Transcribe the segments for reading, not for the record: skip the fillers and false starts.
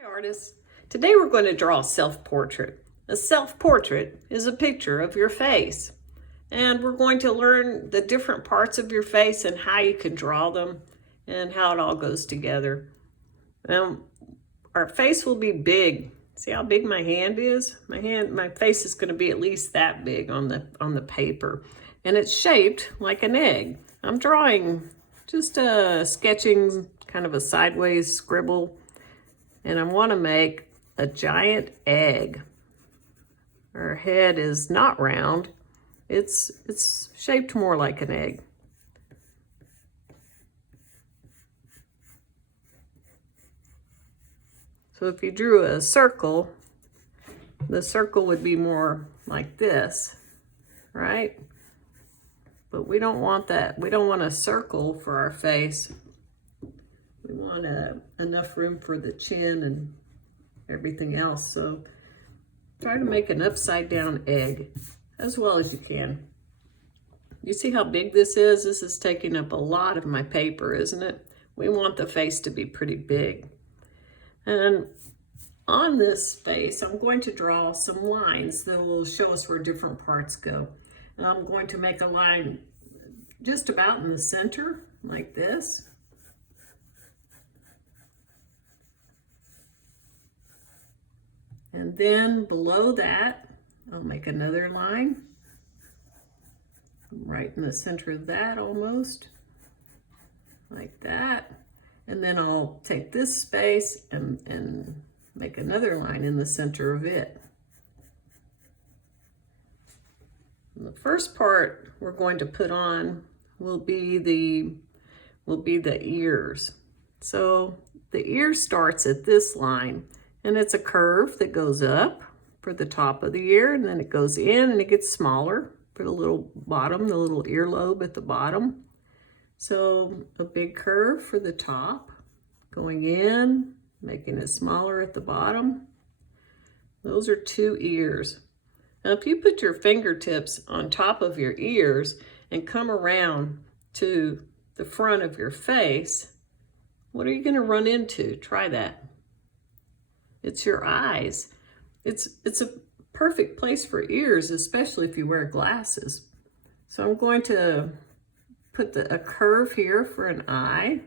Hi artists. Today we're going to draw a self-portrait. A self-portrait is a picture of your face. And we're going to learn the different parts of your face and how you can draw them and how it all goes together. Our face will be big. See how big my hand is? My face is going to be at least that big on the paper. And it's shaped like an egg. I'm drawing just sketching kind of a sideways scribble. And I want to make a giant egg. Her head is not round. It's shaped more like an egg. So if you drew a circle, the circle would be more like this, right? But we don't want that. We don't want a circle for our face. We want enough room for the chin and everything else. So try to make an upside down egg as well as you can. You see how big this is? This is taking up a lot of my paper, isn't it? We want the face to be pretty big. And on this face, I'm going to draw some lines that will show us where different parts go. And I'm going to make a line just about in the center, like this. And then below that, I'll make another line, right in the center of that almost, like that. And then I'll take this space and make another line in the center of it. And the first part we're going to put on will be the ears. So the ear starts at this line, and it's a curve that goes up for the top of the ear, and then it goes in and it gets smaller for the little bottom, the little earlobe at the bottom. So a big curve for the top, going in, making it smaller at the bottom. Those are two ears. Now if you put your fingertips on top of your ears and come around to the front of your face, what are you going to run into? Try that. It's your eyes. It's a perfect place for ears, especially if you wear glasses. So I'm going to put a curve here for an eye,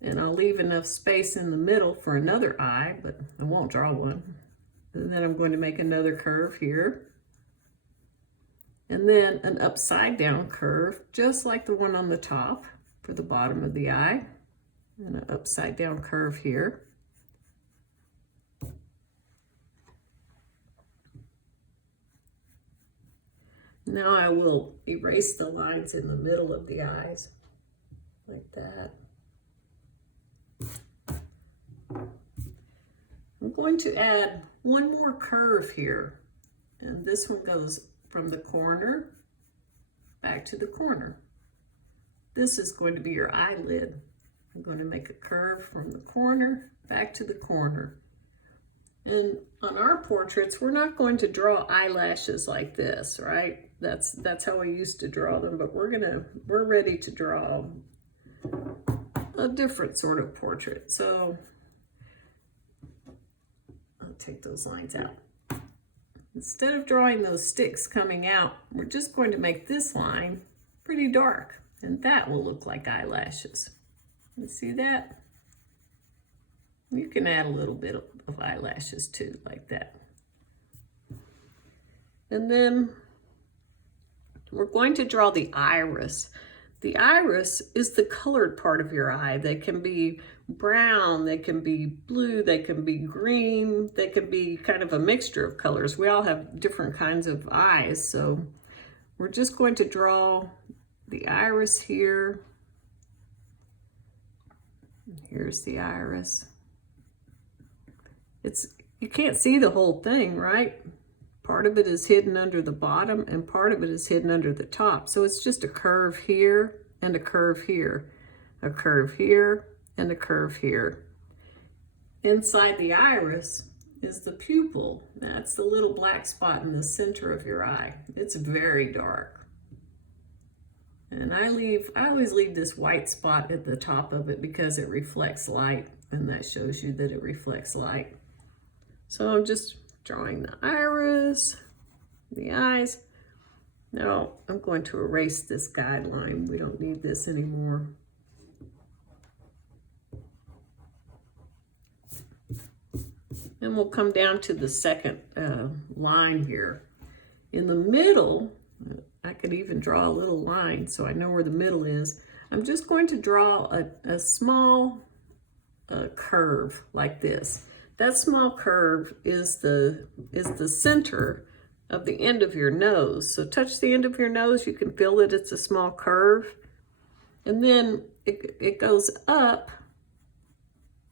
and I'll leave enough space in the middle for another eye, but I won't draw one. And then I'm going to make another curve here, and then an upside down curve, just like the one on the top for the bottom of the eye, and an upside down curve here. Now I will erase the lines in the middle of the eyes, like that. I'm going to add one more curve here, and this one goes from the corner back to the corner. This is going to be your eyelid. I'm going to make a curve from the corner back to the corner. And on our portraits, we're not going to draw eyelashes like this, right? That's how we used to draw them, but we're ready to draw a different sort of portrait. So I'll take those lines out. Instead of drawing those sticks coming out, we're just going to make this line pretty dark, and that will look like eyelashes. You see that? You can add a little bit of eyelashes too, like that. And then we're going to draw the iris. The iris is the colored part of your eye. They can be brown, they can be blue, they can be green, they can be kind of a mixture of colors. We all have different kinds of eyes, so we're just going to draw the iris here. Here's the iris. You can't see the whole thing, right? Part of it is hidden under the bottom and part of it is hidden under the top. So it's just a curve here and a curve here, a curve here and a curve here. Inside the iris is the pupil. That's the little black spot in the center of your eye. It's very dark. And I always leave this white spot at the top of it because it reflects light. and that shows you that it reflects light. So I'm just drawing the iris, the eyes. Now I'm going to erase this guideline. We don't need this anymore. And we'll come down to the second line here. In the middle, I could even draw a little line so I know where the middle is. I'm just going to draw a small curve like this. That small curve is the center of the end of your nose. So touch the end of your nose, you can feel that it's a small curve. And then it goes up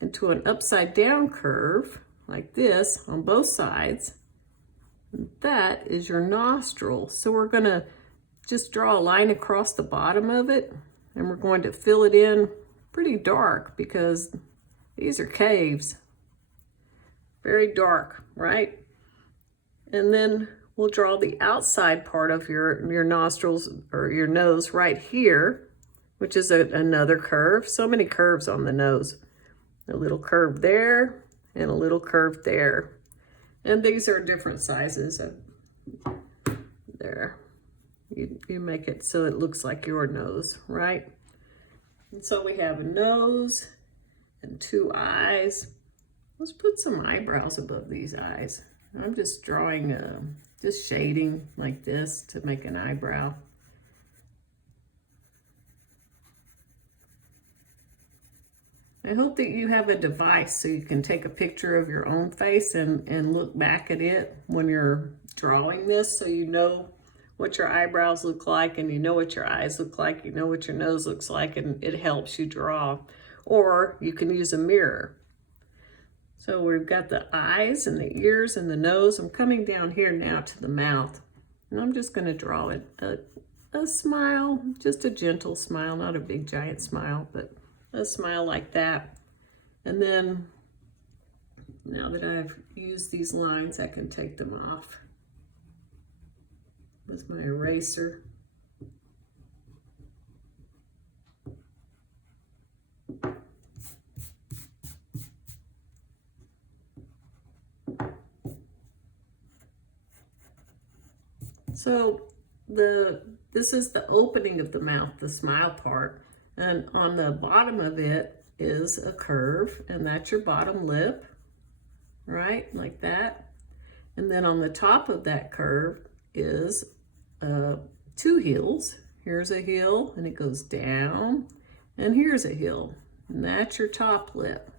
into an upside down curve like this on both sides. And that is your nostril. So we're gonna just draw a line across the bottom of it, and we're going to fill it in pretty dark because these are caves. Very dark, right? And then we'll draw the outside part of your nostrils or your nose right here, which is another curve. So many curves on the nose. A little curve there and a little curve there. And these are different sizes. There. You make it so it looks like your nose, right? And so we have a nose and two eyes. Let's put some eyebrows above these eyes. I'm just drawing, just shading like this to make an eyebrow. I hope that you have a device so you can take a picture of your own face and look back at it when you're drawing this, so you know what your eyebrows look like, and you know what your eyes look like, you know what your nose looks like, and it helps you draw. Or you can use a mirror. So we've got the eyes and the ears and the nose. I'm coming down here now to the mouth, and I'm just going to draw a smile, just a gentle smile, not a big giant smile, but a smile like that. And then now that I've used these lines, I can take them off with my eraser. So this is the opening of the mouth, the smile part. And on the bottom of it is a curve, and that's your bottom lip, right? Like that. And then on the top of that curve is two hills. Here's a hill, and it goes down, and here's a hill, and that's your top lip.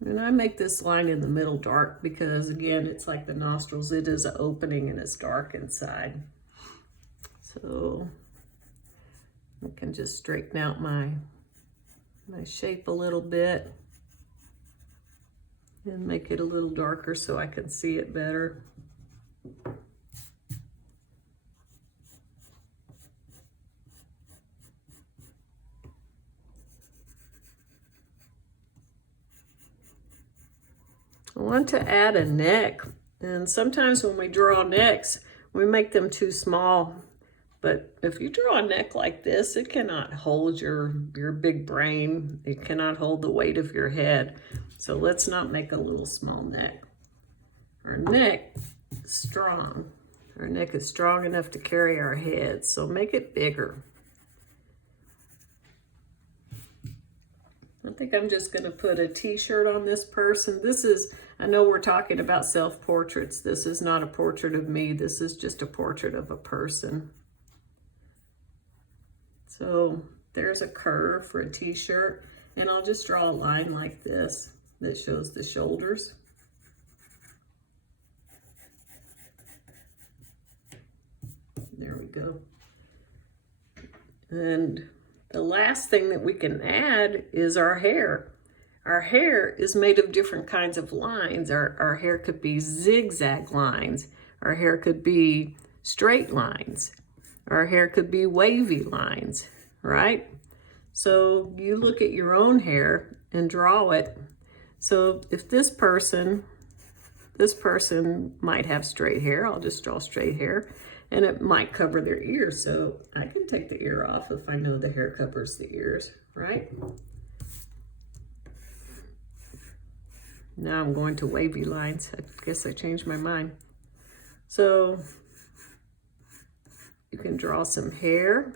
And I make this line in the middle dark because, again, it's like the nostrils. It is an opening, and it's dark inside. So I can just straighten out my shape a little bit and make it a little darker so I can see it better. I want to add a neck, and sometimes when we draw necks, we make them too small. But if you draw a neck like this, it cannot hold your big brain. It cannot hold the weight of your head. So let's not make a little small neck. Our neck is strong. Our neck is strong enough to carry our head, so make it bigger. I think I'm just gonna put a t-shirt on this person. This is, I know we're talking about self-portraits. This is not a portrait of me. This is just a portrait of a person. So there's a curve for a t-shirt, and I'll just draw a line like this that shows the shoulders. There we go. And the last thing that we can add is our hair. Our hair is made of different kinds of lines. Our hair could be zigzag lines. Our hair could be straight lines. Our hair could be wavy lines, right? So you look at your own hair and draw it. So if this person might have straight hair, I'll just draw straight hair. And it might cover their ear, so I can take the ear off if I know the hair covers the ears, right? Now I'm going to wavy lines. I guess I changed my mind. So you can draw some hair.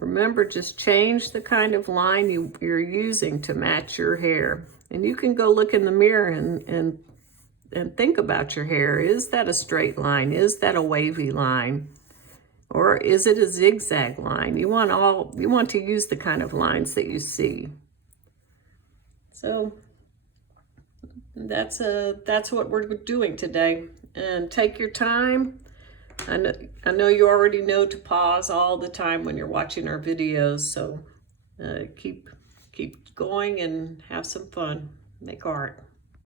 Remember, just change the kind of line you're using to match your hair. And you can go look in the mirror and think about your hair. Is that a straight line? Is that a wavy line? Or is it a zigzag line? You want to use the kind of lines that you see. So that's what we're doing today. And take your time. I know you already know to pause all the time when you're watching our videos, so keep going and have some fun. Make art.